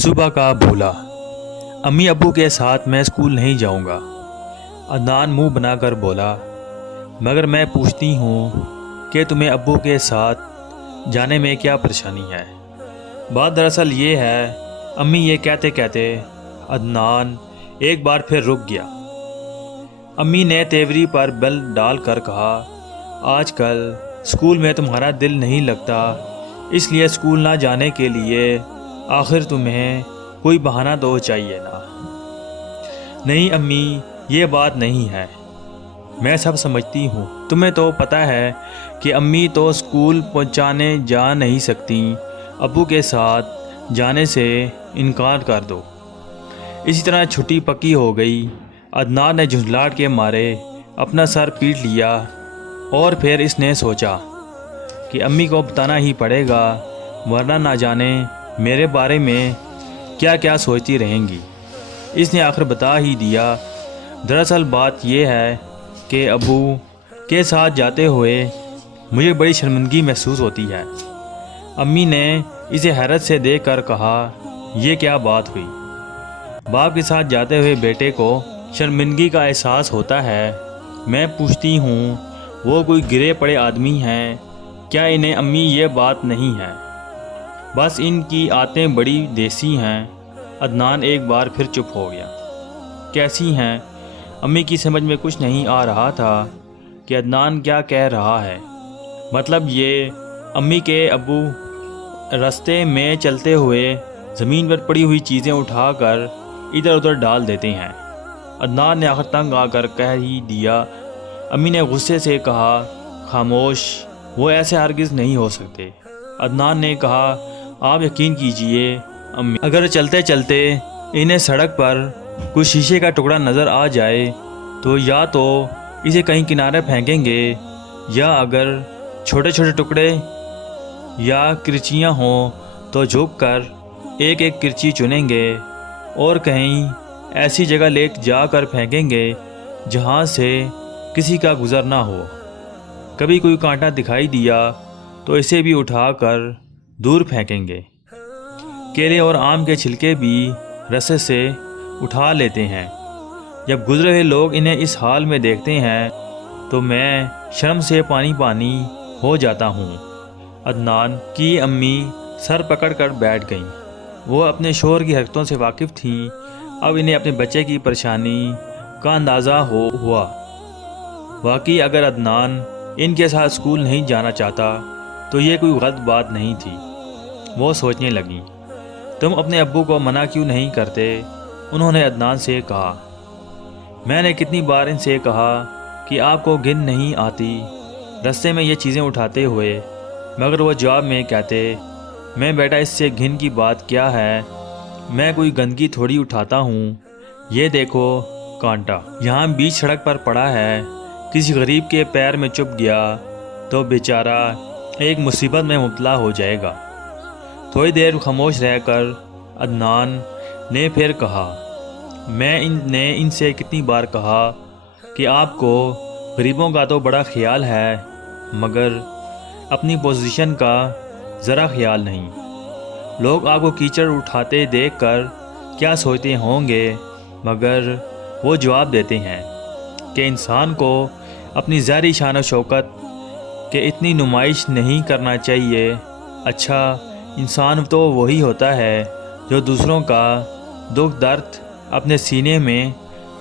صبح کا بھولا۔ امی ابو کے ساتھ میں اسکول نہیں جاؤں گا، عدنان منہ بنا کر بولا۔ مگر میں پوچھتی ہوں کہ تمہیں ابو کے ساتھ جانے میں کیا پریشانی ہے؟ بات دراصل یہ ہے، امی یہ کہتے کہتے عدنان ایک بار پھر رک گیا۔ امی نے تیوری پر بل ڈال کر کہا، آج کل اسکول میں تمہارا دل نہیں لگتا، اس لیے اسکول نہ جانے کے لیے آخر تمہیں کوئی بہانہ تو چاہیے نا۔ نہیں امی، یہ بات نہیں ہے، میں سب سمجھتی ہوں۔ تمہیں تو پتہ ہے کہ امی تو اسکول پہنچانے جا نہیں سکتی، ابو کے ساتھ جانے سے انکار کر دو۔ اسی طرح چھٹی پکی ہو گئی۔ عدنان نے جھنجھلاہٹ کے مارے اپنا سر پیٹ لیا اور پھر اس نے سوچا کہ امی کو بتانا ہی پڑے گا، ورنہ نہ جانے میرے بارے میں کیا کیا سوچتی رہیں گی۔ اس نے آخر بتا ہی دیا۔ دراصل بات یہ ہے کہ ابو کے ساتھ جاتے ہوئے مجھے بڑی شرمندگی محسوس ہوتی ہے۔ امی نے اسے حیرت سے دیکھ کر کہا، یہ کیا بات ہوئی؟ باپ کے ساتھ جاتے ہوئے بیٹے کو شرمندگی کا احساس ہوتا ہے؟ میں پوچھتی ہوں، وہ کوئی گرے پڑے آدمی ہیں، کیا انہیں امی یہ بات نہیں ہے؟ بس ان کی عادتیں بڑی دیسی ہیں۔ عدنان ایک بار پھر چپ ہو گیا۔ کیسی ہیں؟ امی کی سمجھ میں کچھ نہیں آ رہا تھا کہ عدنان کیا کہہ رہا ہے۔ مطلب یہ، امی کے ابو راستے میں چلتے ہوئے زمین پر پڑی ہوئی چیزیں اٹھا کر ادھر ادھر ڈال دیتے ہیں۔ عدنان نے آخر تنگ آ کر کہہ ہی دیا۔ امی نے غصے سے کہا، خاموش، وہ ایسے ہرگز نہیں ہو سکتے۔ عدنان نے کہا، آپ یقین کیجئے امی، اگر چلتے چلتے انہیں سڑک پر کوئی شیشے کا ٹکڑا نظر آ جائے تو یا تو اسے کہیں کنارے پھینکیں گے، یا اگر چھوٹے چھوٹے ٹکڑے یا کرچیاں ہوں تو جھک کر ایک ایک کرچی چنیں گے اور کہیں ایسی جگہ لے جا کر پھینکیں گے جہاں سے کسی کا گزر نہ ہو۔ کبھی کوئی کانٹا دکھائی دیا تو اسے بھی اٹھا کر دور پھینکیں گے۔ کیلے اور آم کے چھلکے بھی رسے سے اٹھا لیتے ہیں۔ جب گزرے ہوئے لوگ انہیں اس حال میں دیکھتے ہیں تو میں شرم سے پانی پانی ہو جاتا ہوں۔ عدنان کی امی سر پکڑ کر بیٹھ گئیں۔ وہ اپنے شوہر کی حرکتوں سے واقف تھیں۔ اب انہیں اپنے بچے کی پریشانی کا اندازہ ہوا۔ واقعی اگر عدنان ان کے ساتھ اسکول نہیں جانا چاہتا تو یہ کوئی غلط بات نہیں تھی۔ وہ سوچنے لگیں، تم اپنے ابو کو منع کیوں نہیں کرتے؟ انہوں نے عدنان سے کہا، میں نے کتنی بار ان سے کہا کہ آپ کو گن نہیں آتی رستے میں یہ چیزیں اٹھاتے ہوئے، مگر وہ جواب میں کہتے، میں بیٹا اس سے گھن کی بات کیا ہے، میں کوئی گندگی تھوڑی اٹھاتا ہوں۔ یہ دیکھو کانٹا یہاں بیچ سڑک پر پڑا ہے، کسی غریب کے پیر میں چبھ گیا تو بیچارہ ایک مصیبت میں مبتلا ہو جائے گا۔ تھوڑی دیر خاموش رہ کر عدنان نے پھر کہا، میں نے ان سے کتنی بار کہا کہ آپ کو غریبوں کا تو بڑا خیال ہے، مگر اپنی پوزیشن کا ذرا خیال نہیں۔ لوگ آپ کو کیچڑ اٹھاتے دیکھ کر کیا سوچتے ہوں گے، مگر وہ جواب دیتے ہیں کہ انسان کو اپنی ظاہری شان و شوکت کہ اتنی نمائش نہیں کرنا چاہیے۔ اچھا، انسان تو وہی ہوتا ہے جو دوسروں کا دکھ درد اپنے سینے میں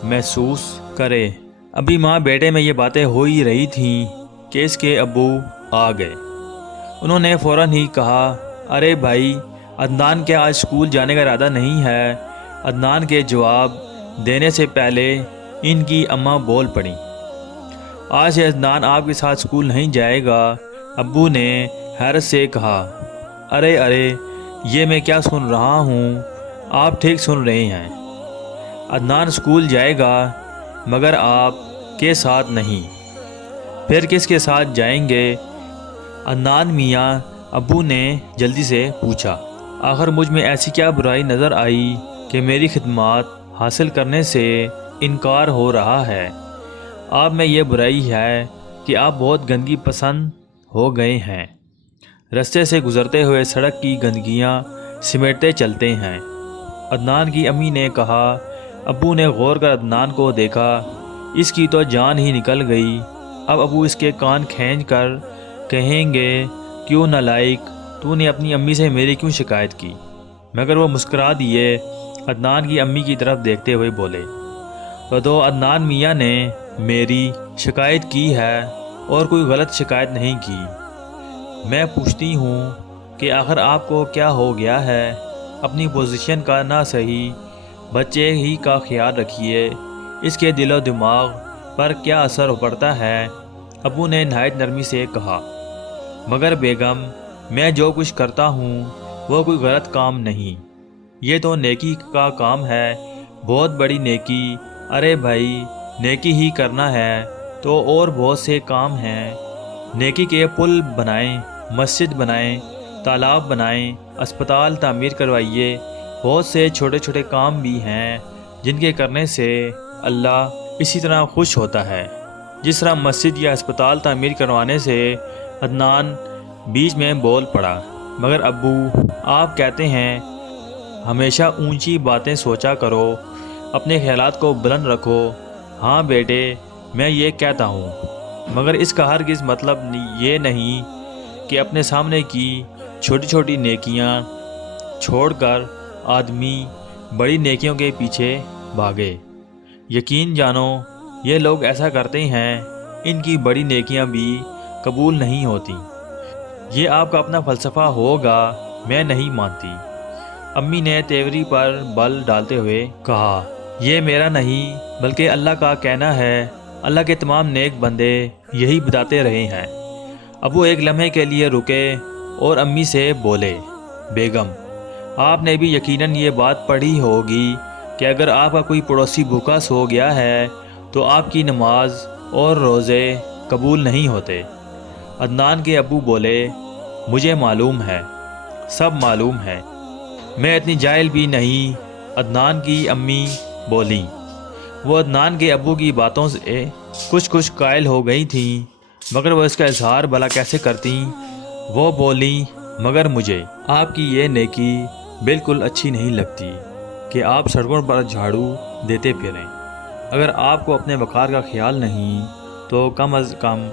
محسوس کرے۔ ابھی ماں بیٹے میں یہ باتیں ہو ہی رہی تھیں کہ اس کے ابو آ گئے۔ انہوں نے فوراً ہی کہا، ارے بھائی، عدنان کیا آج اسکول جانے کا ارادہ نہیں ہے؟ عدنان کے جواب دینے سے پہلے ان کی اماں بول پڑیں، آج سے عدنان آپ کے ساتھ اسکول نہیں جائے گا۔ ابو نے حیرت سے کہا، ارے ارے، یہ میں کیا سن رہا ہوں؟ آپ ٹھیک سن رہے ہیں، عدنان اسکول جائے گا، مگر آپ کے ساتھ نہیں۔ پھر کس کے ساتھ جائیں گے؟ عدنان میاں ابو نے جلدی سے پوچھا، آخر مجھ میں ایسی کیا برائی نظر آئی کہ میری خدمات حاصل کرنے سے انکار ہو رہا ہے؟ آپ میں یہ برائی ہے کہ آپ بہت گندگی پسند ہو گئے ہیں، رستے سے گزرتے ہوئے سڑک کی گندگیاں سمیٹتے چلتے ہیں۔ عدنان کی امی نے کہا۔ ابو نے غور کر عدنان کو دیکھا، اس کی تو جان ہی نکل گئی۔ اب ابو اس کے کان کھینچ کر کہیں گے، کیوں نالائق، تو نے اپنی امی سے میری کیوں شکایت کی؟ مگر وہ مسکرا دیے، عدنان کی امی کی طرف دیکھتے ہوئے بولے، تو عدنان میاں نے میری شکایت کی ہے اور کوئی غلط شکایت نہیں کی۔ میں پوچھتی ہوں کہ آخر آپ کو کیا ہو گیا ہے؟ اپنی پوزیشن کا نہ صحیح بچے ہی کا خیال رکھیے، اس کے دل و دماغ پر کیا اثر پڑتا ہے۔ ابو نے نہایت نرمی سے کہا، مگر بیگم، میں جو کچھ کرتا ہوں وہ کوئی غلط کام نہیں، یہ تو نیکی کا کام ہے، بہت بڑی نیکی۔ ارے بھائی، نیکی ہی کرنا ہے تو اور بہت سے کام ہیں۔ نیکی کے پل بنائیں، مسجد بنائیں، تالاب بنائیں، اسپتال تعمیر کروائیے، بہت سے چھوٹے چھوٹے کام بھی ہیں جن کے کرنے سے اللہ اسی طرح خوش ہوتا ہے جس طرح مسجد یا اسپتال تعمیر کروانے سے۔ عدنان بیچ میں بول پڑا، مگر ابو، آپ کہتے ہیں ہمیشہ اونچی باتیں سوچا کرو، اپنے خیالات کو بلند رکھو۔ ہاں بیٹے، میں یہ کہتا ہوں، مگر اس کا ہرگز مطلب یہ نہیں کہ اپنے سامنے کی چھوٹی چھوٹی نیکیاں چھوڑ کر آدمی بڑی نیکیوں کے پیچھے بھاگے۔ یقین جانو، یہ لوگ ایسا کرتے ہیں، ان کی بڑی نیکیاں بھی قبول نہیں ہوتی۔ یہ آپ کا اپنا فلسفہ ہوگا، میں نہیں مانتی۔ امی نے تیوری پر بل ڈالتے ہوئے کہا، یہ میرا نہیں بلکہ اللہ کا کہنا ہے، اللہ کے تمام نیک بندے یہی بتاتے رہے ہیں۔ ابو ایک لمحے کے لیے رکے اور امی سے بولے، بیگم، آپ نے بھی یقیناً یہ بات پڑھی ہوگی کہ اگر آپ کا کوئی پڑوسی بھوکا سو گیا ہے تو آپ کی نماز اور روزے قبول نہیں ہوتے۔ عدنان کے ابو بولے، مجھے معلوم ہے، سب معلوم ہے، میں اتنی جاہل بھی نہیں۔ عدنان کی امی بولیں۔ وہ عدنان کے ابو کی باتوں سے کچھ قائل ہو گئی تھیں، مگر وہ اس کا اظہار بھلا کیسے کرتیں؟ وہ بولیں، مگر مجھے آپ کی یہ نیکی بالکل اچھی نہیں لگتی کہ آپ سڑکوں پر جھاڑو دیتے پھریں۔ اگر آپ کو اپنے وقار کا خیال نہیں تو کم از کم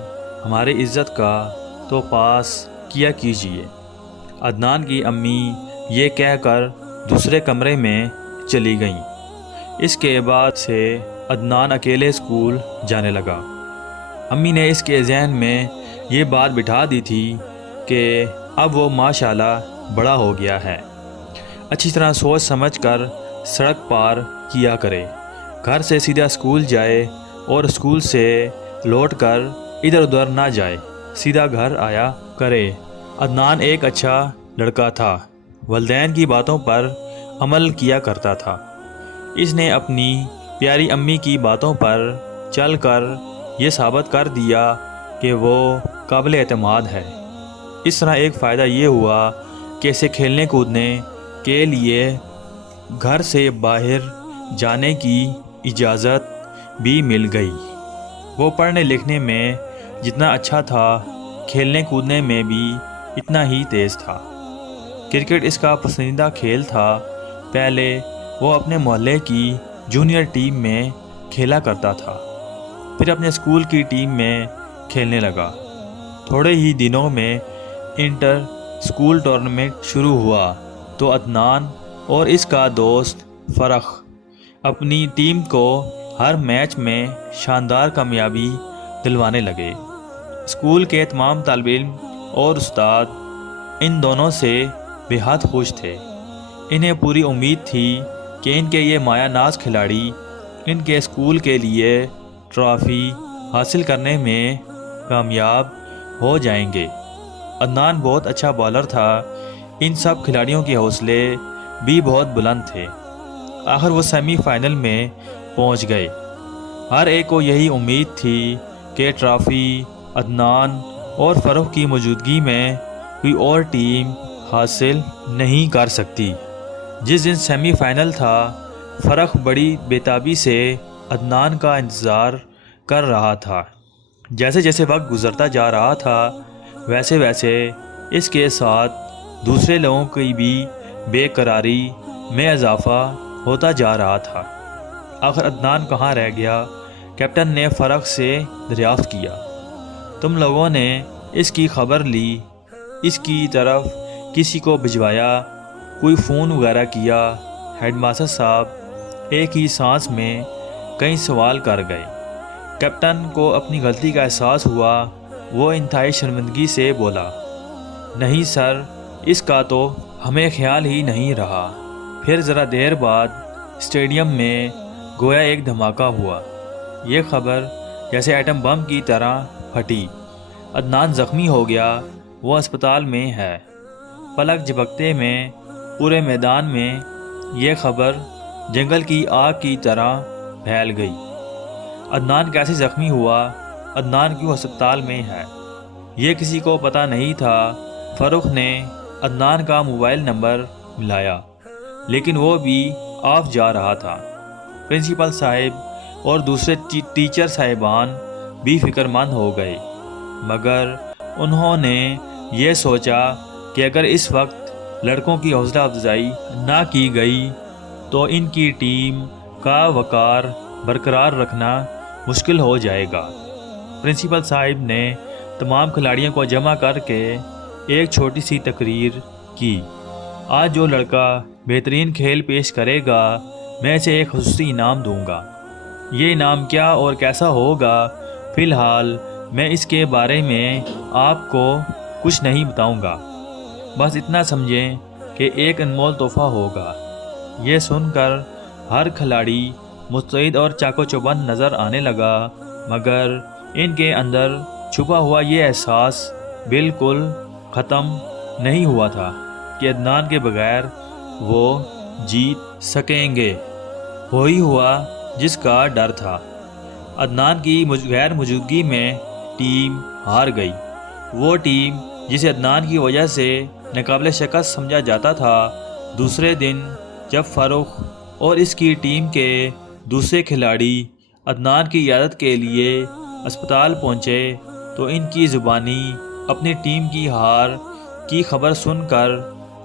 ہماری عزت کا تو پاس کیا کیجیے۔ عدنان کی امی یہ کہہ کر دوسرے کمرے میں چلی گئیں۔ اس کے بعد سے عدنان اکیلے اسکول جانے لگا۔ امی نے اس کے ذہن میں یہ بات بٹھا دی تھی کہ اب وہ ماشاءاللہ بڑا ہو گیا ہے، اچھی طرح سوچ سمجھ کر سڑک پار کیا کرے، گھر سے سیدھا اسکول جائے اور اسکول سے لوٹ کر ادھر ادھر نہ جائے، سیدھا گھر آیا کرے۔ عدنان ایک اچھا لڑکا تھا، والدین کی باتوں پر عمل کیا کرتا تھا۔ اس نے اپنی پیاری امی کی باتوں پر چل کر یہ ثابت کر دیا کہ وہ قابل اعتماد ہے۔ اس طرح ایک فائدہ یہ ہوا کہ اسے کھیلنے کودنے کے لیے گھر سے باہر جانے کی اجازت بھی مل گئی۔ وہ پڑھنے لکھنے میں جتنا اچھا تھا، کھیلنے کودنے میں بھی اتنا ہی تیز تھا۔ کرکٹ اس کا پسندیدہ کھیل تھا۔ پہلے وہ اپنے محلے کی جونیئر ٹیم میں کھیلا کرتا تھا، پھر اپنے اسکول کی ٹیم میں کھیلنے لگا۔ تھوڑے ہی دنوں میں انٹر اسکول ٹورنامنٹ شروع ہوا تو عدنان اور اس کا دوست فرخ اپنی ٹیم کو ہر میچ میں شاندار کامیابی دلوانے لگے۔ اسکول کے تمام طالب علم اور استاد ان دونوں سے بے حد خوش تھے۔ انہیں پوری امید تھی کہ ان کے یہ مایہ ناز کھلاڑی ان کے اسکول کے لیے ٹرافی حاصل کرنے میں کامیاب ہو جائیں گے۔ عدنان بہت اچھا بالر تھا، ان سب کھلاڑیوں کے حوصلے بھی بہت بلند تھے۔ آخر وہ سیمی فائنل میں پہنچ گئے۔ ہر ایک کو یہی امید تھی کہ ٹرافی عدنان اور فرخ کی موجودگی میں کوئی اور ٹیم حاصل نہیں کر سکتی۔ جس دن سیمی فائنل تھا، فرخ بڑی بےتابی سے عدنان کا انتظار کر رہا تھا۔ جیسے جیسے وقت گزرتا جا رہا تھا، ویسے ویسے اس کے ساتھ دوسرے لوگوں کی بھی بے قراری میں اضافہ ہوتا جا رہا تھا۔ آخر عدنان کہاں رہ گیا؟ کیپٹن نے فرق سے دریافت کیا۔ تم لوگوں نے اس کی خبر لی، اس کی طرف کسی کو بھجوایا، کوئی فون وغیرہ کیا؟ ہیڈ ماسٹر صاحب ایک ہی سانس میں کئی سوال کر گئے۔ کیپٹن کو اپنی غلطی کا احساس ہوا۔ وہ انتہائی شرمندگی سے بولا، نہیں سر، اس کا تو ہمیں خیال ہی نہیں رہا۔ پھر ذرا دیر بعد اسٹیڈیم میں گویا ایک دھماکہ ہوا۔ یہ خبر جیسے ایٹم بم کی طرح پھٹی۔ عدنان زخمی ہو گیا، وہ ہسپتال میں ہے۔ پلک جھپکتے میں پورے میدان میں یہ خبر جنگل کی آگ کی طرح پھیل گئی۔ عدنان کیسے زخمی ہوا؟ عدنان کیوں ہسپتال میں ہے؟ یہ کسی کو پتہ نہیں تھا۔ فاروق نے عدنان کا موبائل نمبر ملایا، لیکن وہ بھی آف جا رہا تھا۔ پرنسپل صاحب اور دوسرے ٹیچر صاحبان بھی فکر مند ہو گئے، مگر انہوں نے یہ سوچا کہ اگر اس وقت لڑکوں کی حوصلہ افزائی نہ کی گئی تو ان کی ٹیم کا وقار برقرار رکھنا مشکل ہو جائے گا۔ پرنسپل صاحب نے تمام کھلاڑیوں کو جمع کر کے ایک چھوٹی سی تقریر کی۔ آج جو لڑکا بہترین کھیل پیش کرے گا، میں اسے ایک خصوصی انعام دوں گا۔ یہ انعام کیا اور کیسا ہوگا، فی الحال میں اس کے بارے میں آپ کو کچھ نہیں بتاؤں گا، بس اتنا سمجھیں کہ ایک انمول تحفہ ہوگا۔ یہ سن کر ہر کھلاڑی مستعد اور چاق و چوبند نظر آنے لگا، مگر ان کے اندر چھپا ہوا یہ احساس بالکل ختم نہیں ہوا تھا کہ عدنان کے بغیر وہ جیت سکیں گے۔ وہی ہوا جس کا ڈر تھا۔ عدنان کی غیر موجودگی میں ٹیم ہار گئی۔ وہ ٹیم جسے عدنان کی وجہ سے ناقابل شکست سمجھا جاتا تھا، دوسرے دن جب فاروق اور اس کی ٹیم کے دوسرے کھلاڑی عدنان کی عیادت کے لیے اسپتال پہنچے تو ان کی زبانی اپنی ٹیم کی ہار کی خبر سن کر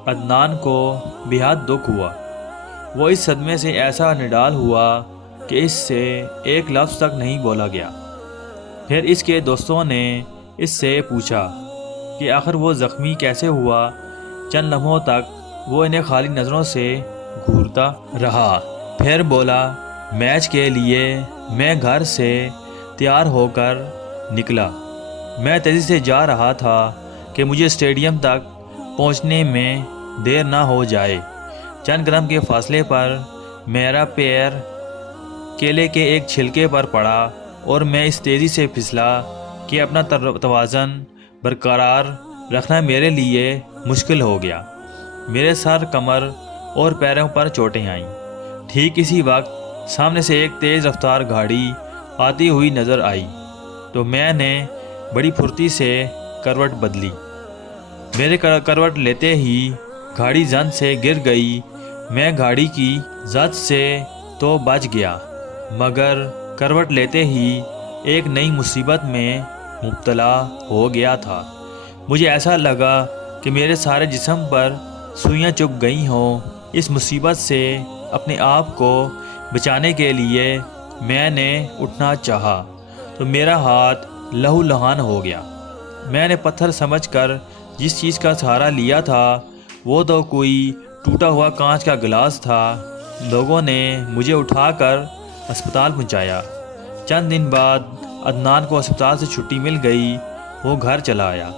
عدنان کو بے حد دکھ ہوا۔ وہ اس صدمے سے ایسا نڈال ہوا کہ اس سے ایک لفظ تک نہیں بولا گیا۔ پھر اس کے دوستوں نے اس سے پوچھا کہ آخر وہ زخمی کیسے ہوا۔ چند لمحوں تک وہ انہیں خالی نظروں سے گھورتا رہا، پھر بولا، میچ کے لیے میں گھر سے تیار ہو کر نکلا۔ میں تیزی سے جا رہا تھا کہ مجھے اسٹیڈیم تک پہنچنے میں دیر نہ ہو جائے۔ چند قدم کے فاصلے پر میرا پیر کیلے کے ایک چھلکے پر پڑا اور میں اس تیزی سے پھسلا کہ اپنا توازن برقرار رکھنا میرے لیے مشکل ہو گیا۔ میرے سر، کمر اور پیروں پر چوٹیں آئیں۔ ٹھیک اسی وقت سامنے سے ایک تیز رفتار گاڑی آتی ہوئی نظر آئی تو میں نے بڑی پھرتی سے کروٹ بدلی۔ میرے کروٹ لیتے ہی گاڑی زن سے گر گئی۔ میں گاڑی کی زد سے تو بچ گیا، مگر کروٹ لیتے ہی ایک نئی مصیبت میں مبتلا ہو گیا تھا۔ مجھے ایسا لگا کہ میرے سارے جسم پر سوئیاں چبھ گئی ہوں۔ اس مصیبت سے اپنے آپ کو بچانے کے لیے میں نے اٹھنا چاہا تو میرا ہاتھ لہو لہان ہو گیا۔ میں نے پتھر سمجھ کر جس چیز کا سہارا لیا تھا وہ تو کوئی ٹوٹا ہوا کانچ کا گلاس تھا۔ لوگوں نے مجھے اٹھا کر اسپتال پہنچایا۔ چند دن بعد عدنان کو اسپتال سے چھٹی مل گئی۔ وہ گھر چلا آیا،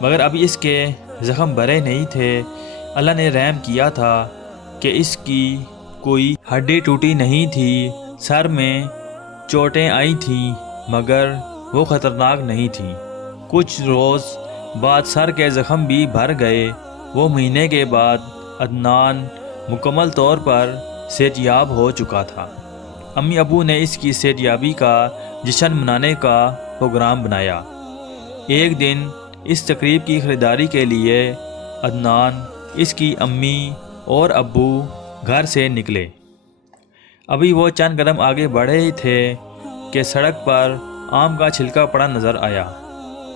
مگر ابھی اس کے زخم بھرے نہیں تھے۔ اللہ نے رحم کیا تھا کہ اس کی کوئی ہڈی ٹوٹی نہیں تھی۔ سر میں چوٹیں آئی تھیں، مگر وہ خطرناک نہیں تھیں۔ کچھ روز بعد سر کے زخم بھی بھر گئے۔ وہ مہینے کے بعد عدنان مکمل طور پر صحت یاب ہو چکا تھا۔ امی ابو نے اس کی صحت یابی کا جشن منانے کا پروگرام بنایا۔ ایک دن اس تقریب کی خریداری کے لیے عدنان، اس کی امی اور ابو گھر سے نکلے۔ ابھی وہ چند قدم آگے بڑھے ہی تھے کہ سڑک پر آم کا چھلکا پڑا نظر آیا۔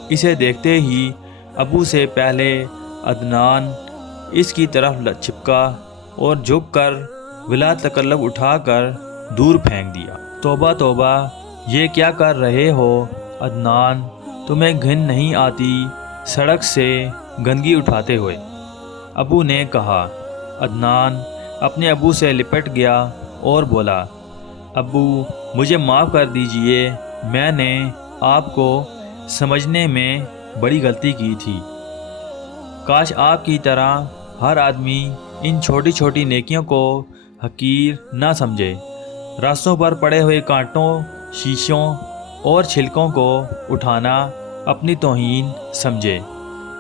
اسے دیکھتے ہی ابو سے پہلے عدنان اس کی طرف چپکا اور جھک کر ولا تکلف اٹھا کر دور پھینک دیا۔ توبہ توبہ، یہ کیا کر رہے ہو عدنان؟ تمہیں گھن نہیں آتی سڑک سے گندگی اٹھاتے ہوئے؟ ابو نے کہا۔ عدنان اپنے ابو سے لپٹ گیا اور بولا، ابو مجھے معاف کر دیجئے، میں نے آپ کو سمجھنے میں بڑی غلطی کی تھی۔ کاش آپ کی طرح ہر آدمی ان چھوٹی چھوٹی نیکیوں کو حقیر نہ سمجھے، راستوں پر پڑے ہوئے کانٹوں، شیشوں اور چھلکوں کو اٹھانا اپنی توہین سمجھے،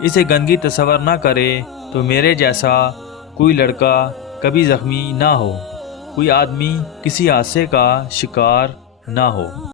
اسے گندگی تصور نہ کرے تو میرے جیسا کوئی لڑکا کبھی زخمی نہ ہو، کوئی آدمی کسی حادثے کا شکار نہ ہو۔